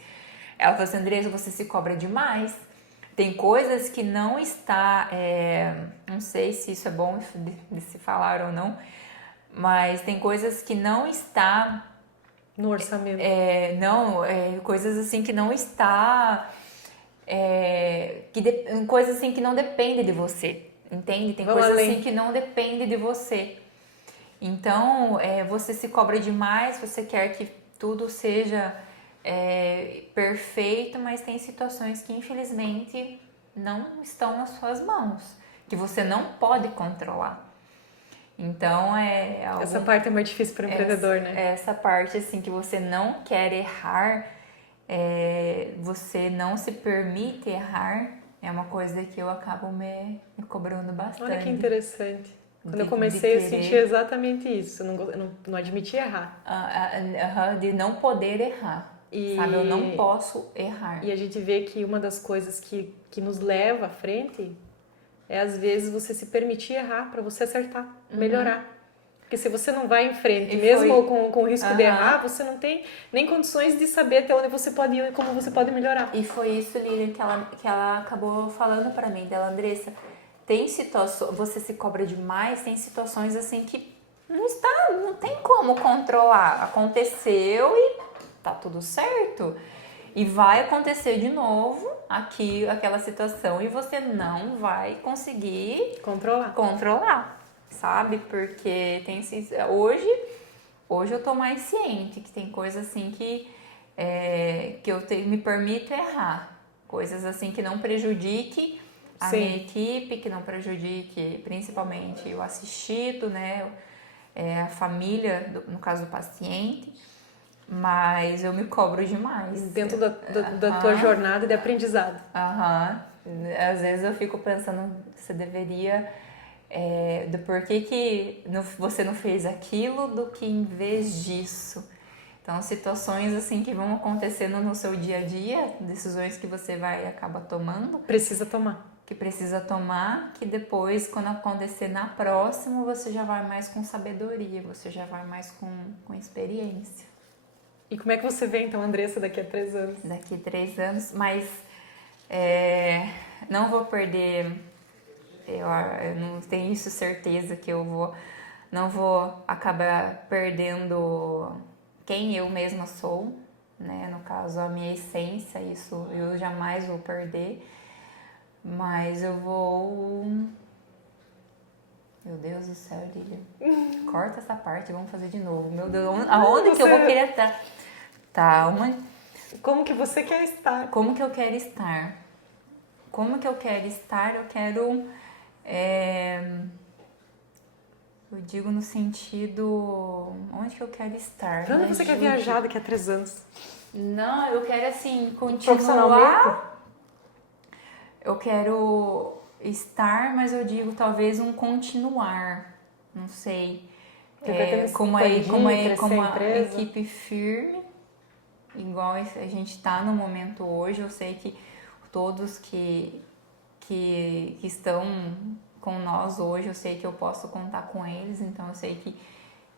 Ela falou assim, Andressa, você se cobra demais. Tem coisas que não está, não sei se isso é bom de se falar ou não, mas tem coisas que não está no orçamento. Coisas assim que não está, coisas assim que não dependem de você, entende? Tem coisas assim que não dependem de você. Então, você se cobra demais, você quer que tudo seja perfeito, mas tem situações que infelizmente não estão nas suas mãos, que você não pode controlar. Então essa parte é mais difícil para o empreendedor, né? Essa parte assim que você não quer errar, você não se permite errar, é uma coisa que eu acabo me cobrando bastante. Olha que interessante. Quando eu comecei, eu senti exatamente isso. Eu não admiti errar. De não poder errar. Sabe, eu não posso errar. E a gente vê que uma das coisas que nos leva à frente é, às vezes, você se permitir errar para você acertar, melhorar. Porque se você não vai em frente, mesmo com o risco de errar, você não tem nem condições de saber até onde você pode ir e como você pode melhorar. E foi isso, Lilian, que ela acabou falando para mim, dela, Andressa, tem situações, você se cobra demais, tem situações assim que não tem como controlar. Aconteceu e tá tudo certo. E vai acontecer de novo aquela situação e você não vai conseguir controlar, sabe? Porque hoje eu tô mais ciente que tem coisas assim que eu me permito errar. Coisas assim que não prejudique a minha equipe, que não prejudique principalmente o assistido, né? A família, no caso do paciente. Mas eu me cobro demais. Dentro da tua jornada de aprendizado. Às vezes eu fico pensando, você deveria do porquê que você não fez aquilo do que em vez disso. Então, situações assim que vão acontecendo no seu dia a dia, decisões que você vai acabar tomando. Precisa tomar. Que precisa tomar, que depois, quando acontecer na próxima, você já vai mais com sabedoria, você já vai mais com experiência. E como é que você vê, então, a Andressa daqui a 3 anos? Daqui a 3 anos, mas não vou perder, eu não tenho isso certeza que não vou acabar perdendo quem eu mesma sou, né? No caso, a minha essência, isso eu jamais vou perder, mas eu vou... Meu Deus do céu, Lilia. Corta essa parte, vamos fazer de novo. Meu Deus, aonde que eu vou querer estar? Tá, Como que você quer estar? Como que eu quero estar? Como que eu quero estar? Eu quero... Eu digo no sentido... Onde que eu quero estar? Quando você quer viajar daqui a 3 anos? Não, eu quero, assim, Profissionalmente? continuar. Eu quero estar, mas eu digo talvez um continuar. Não sei. Como a equipe firme, igual a gente está no momento hoje. Eu sei que todos que estão com nós hoje, eu sei que eu posso contar com eles, então eu sei que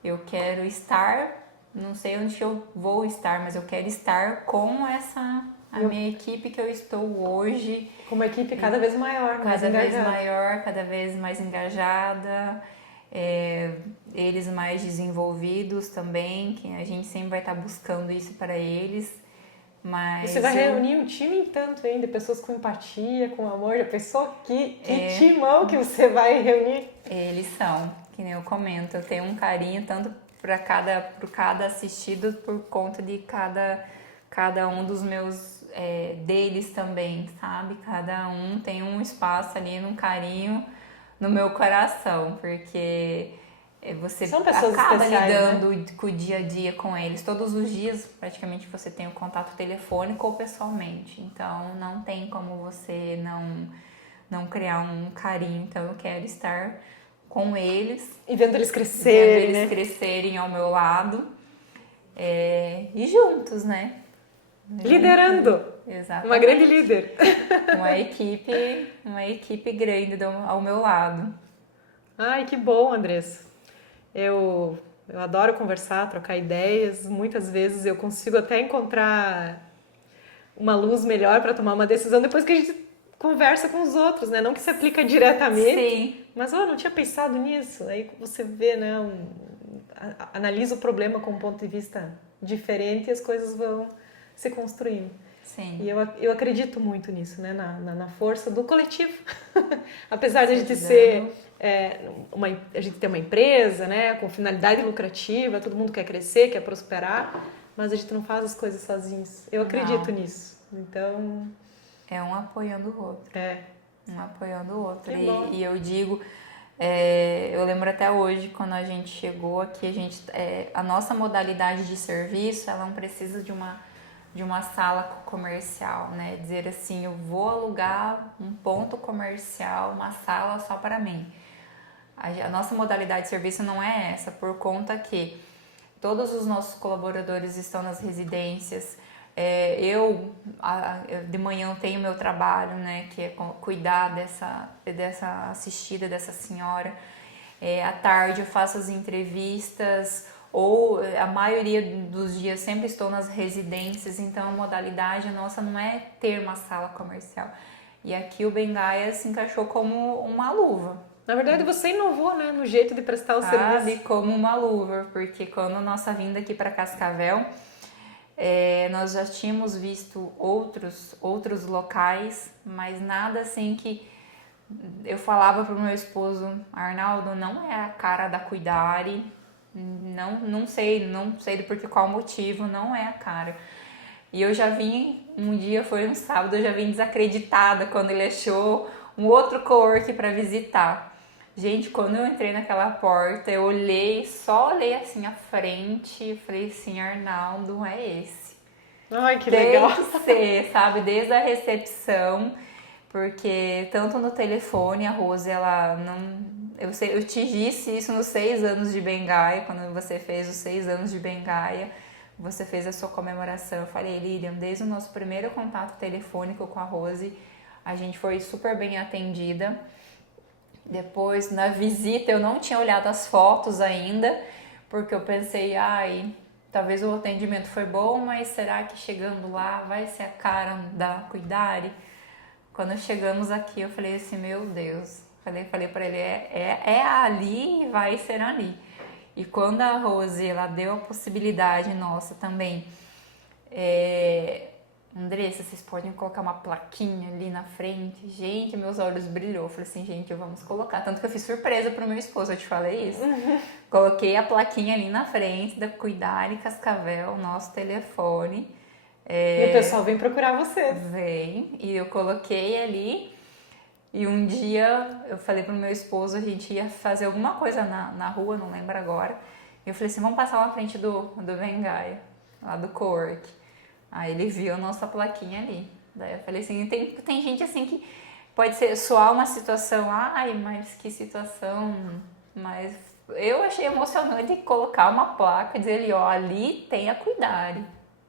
eu quero estar, não sei onde eu vou estar, mas eu quero estar com a minha equipe que eu estou hoje. Com uma equipe cada vez maior, cada vez mais engajada, eles mais desenvolvidos também, que a gente sempre vai estar buscando isso para eles. Mas você vai reunir um time em tanto ainda, pessoas com empatia, com amor. Já pensou que timão que você vai reunir? Eles são, que nem eu comento, eu tenho um carinho tanto por cada assistido por conta de cada um dos meus deles também, sabe? Cada um tem um espaço ali, um carinho no meu coração, porque você acaba lidando, né, com o dia a dia com eles. Todos os dias, praticamente, você tem o contato telefônico ou pessoalmente. Então, não tem como você não criar um carinho. Então, eu quero estar com eles. E vendo eles crescerem, vendo eles crescerem ao meu lado. E juntos, né? Liderando. Exatamente. Uma grande líder. Uma equipe grande ao meu lado. Ai, que bom, Andressa. Eu adoro conversar, trocar ideias. Muitas vezes eu consigo até encontrar uma luz melhor para tomar uma decisão depois que a gente conversa com os outros, né? Não que se aplica diretamente. Sim. Mas eu não tinha pensado nisso. Aí você vê, né? Analisa o problema com um ponto de vista diferente e as coisas vão se construindo. Sim. E eu acredito muito nisso, né? Na força do coletivo. Apesar de a gente ser... a gente ter uma empresa, né? Com finalidade lucrativa, todo mundo quer crescer, quer prosperar, mas a gente não faz as coisas sozinhos. Eu acredito nisso. Então... É um apoiando o outro. Um apoiando o outro. E eu digo... eu lembro até hoje, quando a gente chegou aqui, a nossa modalidade de serviço, ela não precisa de uma sala comercial, né? Dizer assim, eu vou alugar um ponto comercial, uma sala só para mim. A nossa modalidade de serviço não é essa, por conta que todos os nossos colaboradores estão nas residências. Eu de manhã eu tenho meu trabalho, né? Que é cuidar dessa assistida, dessa senhora. À tarde eu faço as entrevistas, ou a maioria dos dias sempre estou nas residências, então a modalidade nossa não é ter uma sala comercial. E aqui o Bengaia se encaixou como uma luva. Na verdade, você inovou, né, no jeito de prestar o serviço. Como uma luva, porque quando a nossa vinda aqui para Cascavel, nós já tínhamos visto outros locais, mas nada assim que eu falava pro meu esposo, Arnaldo, não é a cara da Cuidare. Não sei do porquê, qual motivo, não é a cara. E eu já vim, um dia foi um sábado, eu já vim desacreditada quando ele achou um outro cowork para visitar. Gente, quando eu entrei naquela porta, eu só olhei assim à frente e falei assim, Arnaldo, é esse. Ai, que legal. Tem que ser, sabe, desde a recepção, porque tanto no telefone a Rose, ela eu te disse isso nos 6 anos de Bengaia, quando você fez os 6 anos de Bengaia, você fez a sua comemoração. Eu falei, Lilian, desde o nosso primeiro contato telefônico com a Rose, a gente foi super bem atendida. Depois, na visita, eu não tinha olhado as fotos ainda, porque eu pensei, talvez o atendimento foi bom, mas será que chegando lá vai ser a cara da Cuidare? Quando chegamos aqui, eu falei assim, meu Deus. Falei para ele, é ali e vai ser ali. E quando a Rose, ela deu a possibilidade nossa também, Andressa, vocês podem colocar uma plaquinha ali na frente? Gente, meus olhos brilhou. Eu falei assim, gente, vamos colocar. Tanto que eu fiz surpresa pro meu esposo, eu te falei isso. Coloquei a plaquinha ali na frente da Cuidare Cascavel, nosso telefone. E o pessoal vem procurar você. Vem, e eu coloquei ali. E um dia eu falei pro meu esposo, a gente ia fazer alguma coisa na rua, não lembro agora. E eu falei assim, vamos passar lá na frente do Bengaia, lá do Cowork. Aí ele viu a nossa plaquinha ali. Daí eu falei assim, tem gente assim que pode soar uma situação, mas que situação, mas eu achei emocionante colocar uma placa e dizer ali, ali tem a Cuidare.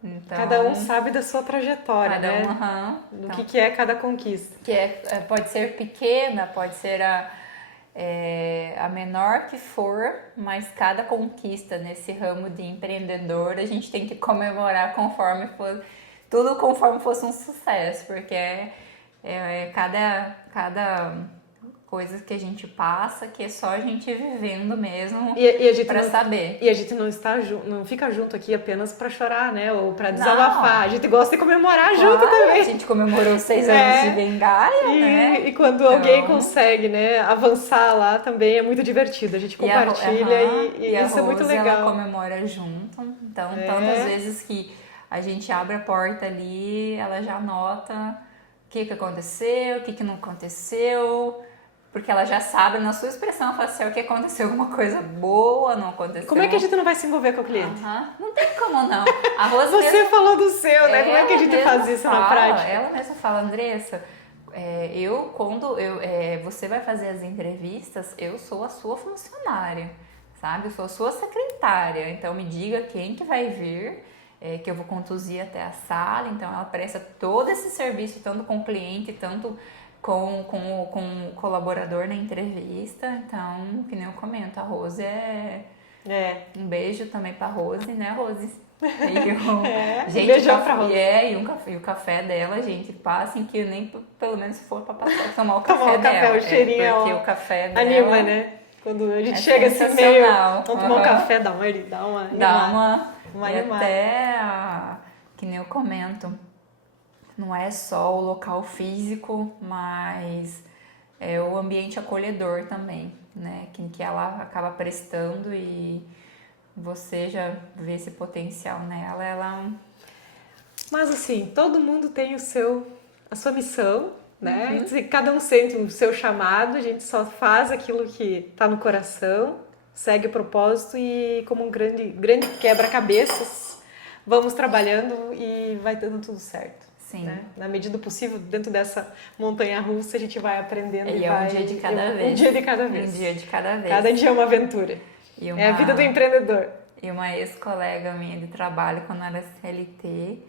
Então, cada um sabe da sua trajetória, né? Do então, que é cada conquista. Que pode ser pequena, pode ser a menor que for, mas cada conquista nesse ramo de empreendedor a gente tem que comemorar tudo conforme fosse um sucesso, porque cada coisa que a gente passa que é só a gente vivendo mesmo para saber. E a gente não fica junto aqui apenas para chorar, né? Ou para desabafar. A gente gosta de comemorar junto também. A gente comemorou 6 anos de Bengaia, né? E quando alguém consegue, né, avançar lá também é muito divertido. A gente compartilha e isso é muito legal. Ela comemora junto. Então, tantas vezes que a gente abre a porta ali, ela já anota o que aconteceu, o que não aconteceu. Porque ela já sabe na sua expressão facial que aconteceu alguma coisa boa, não aconteceu. Como é que a gente não vai se envolver com o cliente? Não tem como não. A Rose Você falou do seu, né? Como é que a gente faz isso na prática? Ela mesma fala, Andressa, quando você vai fazer as entrevistas, eu sou a sua funcionária, sabe? Eu sou a sua secretária. Então me diga quem que vai vir, que eu vou conduzir até a sala. Então ela presta todo esse serviço, tanto com o cliente, tanto com o colaborador na entrevista. Então, que nem eu comento, a Rose um beijo também pra Rose, né, Rose? Gente, beijão pra Rose. E o café dela, gente, passem que nem pelo menos for pra passar, tomar o café dela. O cheirinho porque o café dela anima, né? Quando a gente chega assim meio, vamos tomar um café, dá uma e até que nem eu comento, não é só o local físico, mas é o ambiente acolhedor também, né? Que ela acaba prestando e você já vê esse potencial nela. Mas assim, todo mundo tem a sua missão, né? Cada um sente o seu chamado, a gente só faz aquilo que está no coração, segue o propósito e como um grande quebra-cabeças, vamos trabalhando e vai dando tudo certo. Sim. Né? Na medida do possível, dentro dessa montanha-russa, a gente vai aprendendo e vai... um dia de cada vez. Um dia de cada vez. Um dia de cada vez. Cada dia é uma aventura. É a vida do empreendedor. E uma ex-colega minha de trabalho, quando era CLT,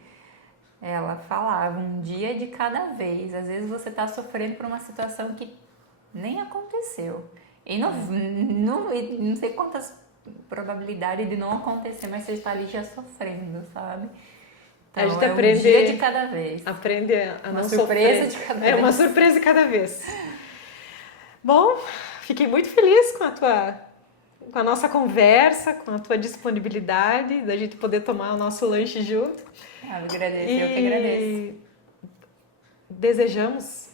ela falava, um dia de cada vez. Às vezes você está sofrendo por uma situação que nem aconteceu. E não sei quantas probabilidades de não acontecer, mas você está ali já sofrendo, sabe? Então, a gente aprende, um dia de cada vez. Aprende a uma surpresa de cada vez. Uma surpresa de cada vez. Bom, fiquei muito feliz com a nossa conversa, com a tua disponibilidade, da gente poder tomar o nosso lanche junto. Eu que agradeço. Desejamos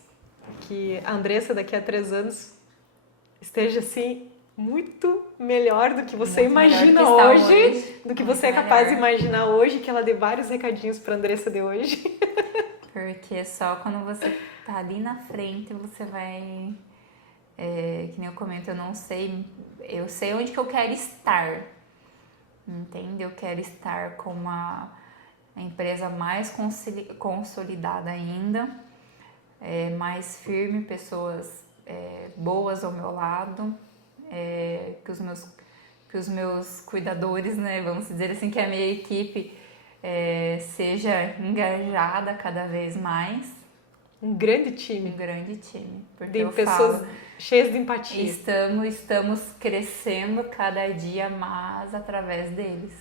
que a Andressa daqui a 3 anos esteja assim muito melhor do que você imagina hoje, do que você é capaz de imaginar hoje, que ela dê vários recadinhos para a Andressa de hoje. Porque só quando você tá ali na frente você vai, que nem eu comento, eu sei onde que eu quero estar, entende? Eu quero estar com uma empresa mais consolidada ainda, mais firme, pessoas boas ao meu lado, que os meus cuidadores, né, vamos dizer assim, que a minha equipe seja engajada cada vez mais. Um grande time. Um grande time. Porque De eu pessoas falo, cheias de empatia. estamos crescendo cada dia mais através deles.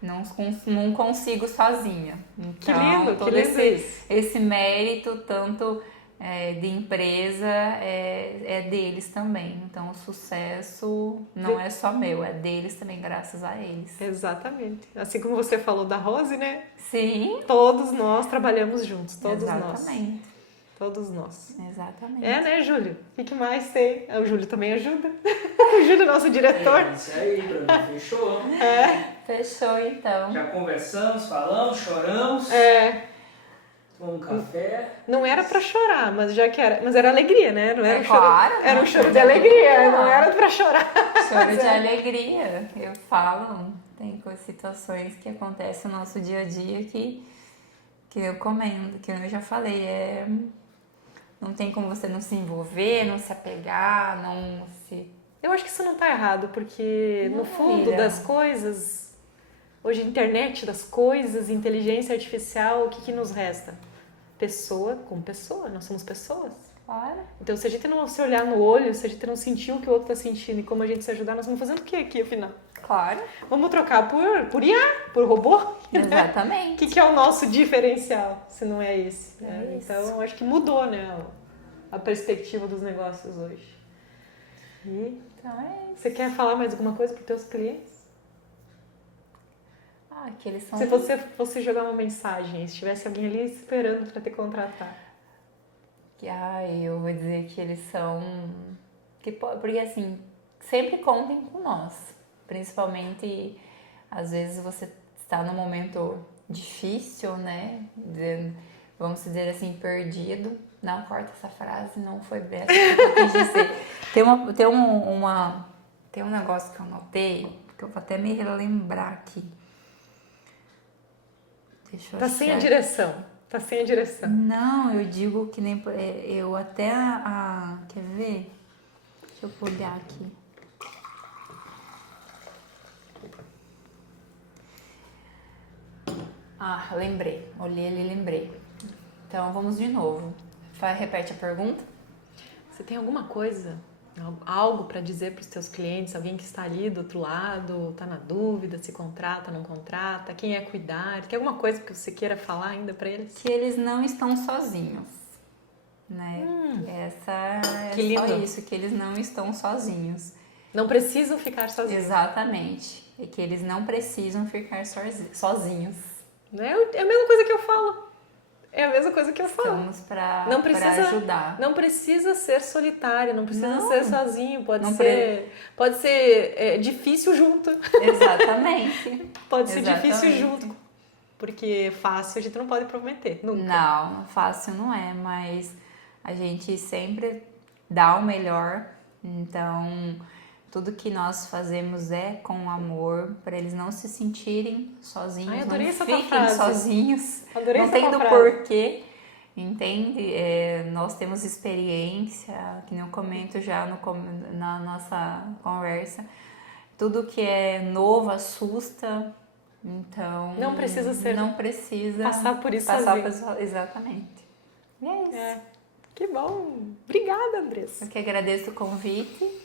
Não consigo sozinha. Então, Que lindo, todo que lindo isso. esse mérito, tanto de empresa, é deles também. Então, o sucesso não é só meu, é deles também, graças a eles. Exatamente. Assim como você falou da Rose, né? Sim. Todos nós trabalhamos juntos, todos Exatamente. nós. Todos nós. Exatamente. É, né, Júlio? O que mais tem? O Júlio também ajuda. O Júlio, nosso diretor. Isso aí, pra mim, fechou. Fechou, então. Já conversamos, falamos, choramos. Tomamos um café. Não era pra chorar, mas já que era. Mas era alegria, né? Não era um claro, choro. Era um não, choro não de alegria, não falar. era pra chorar. Choro de alegria. Eu falo, tem situações que acontecem no nosso dia a dia que eu comento, que eu já falei, não tem como você não se envolver, não se apegar, não se... Eu acho que isso não tá errado, porque Não, no fundo filha. das coisas, hoje internet das coisas, inteligência artificial, o que nos resta? Pessoa com pessoa, nós somos pessoas. Claro. Então, se a gente não se olhar no olho, se a gente não sentir o que o outro tá sentindo e como a gente se ajudar, nós vamos fazendo o que aqui, afinal? Claro. Vamos trocar por IA, por robô? O Exatamente. que é o nosso diferencial, se não é esse? É isso. Então, acho que mudou, né, a perspectiva dos negócios hoje. E Então é isso. você quer falar mais alguma coisa para os teus clientes? Que eles são... Se você fosse jogar uma mensagem, se tivesse alguém ali esperando para te contratar. Eu vou dizer que eles são... Porque assim, sempre contem com nós. Principalmente, às vezes você está num momento difícil, né? Vamos dizer assim, perdido. Não, corta essa frase, não foi bem assim que eu quis dizer. Tem um negócio que eu notei, que eu vou até me relembrar aqui. Deixa eu Tá achar. sem a direção. Tá sem a direção. Não, eu digo que nem... Eu até... quer ver? Deixa eu olhar aqui. Lembrei. Olhei ali e lembrei. Então, vamos de novo. Repete a pergunta. Você tem alguma coisa, algo para dizer para os teus clientes? Alguém que está ali do outro lado, tá na dúvida, se contrata, não contrata? Quem é cuidar? Tem alguma coisa que você queira falar ainda para eles? Que eles não estão sozinhos, né? Que lindo. Só isso, que eles não estão sozinhos. Não precisam ficar sozinhos. Exatamente. É que eles não precisam ficar sozinhos. É a mesma coisa que eu falo. É a mesma coisa que eu falo. Estamos para ajudar. Não precisa ser solitário, não precisa Não. ser sozinho. Pode ser difícil junto. Exatamente. Pode ser Exatamente. difícil junto. Porque fácil a gente não pode prometer, nunca. Não, fácil não é, mas a gente sempre dá o melhor. Então, tudo que nós fazemos é com amor, para eles não se sentirem sozinhos, adorei não essa tua fiquem frase. sozinhos, Adorei não essa tua tendo frase. porquê, entende? Nós temos experiência, que nem eu comento já na nossa conversa, tudo que é novo assusta, então... Não precisa ser. Não precisa passar por isso sozinho. Exatamente. E é isso. Que bom. Obrigada, Andressa. Eu que agradeço o convite.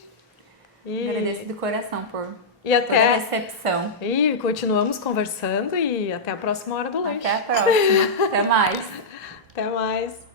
E Agradeço de coração por até toda a recepção. E continuamos conversando e até a próxima hora do lanche. Até a próxima. Até mais. Até mais.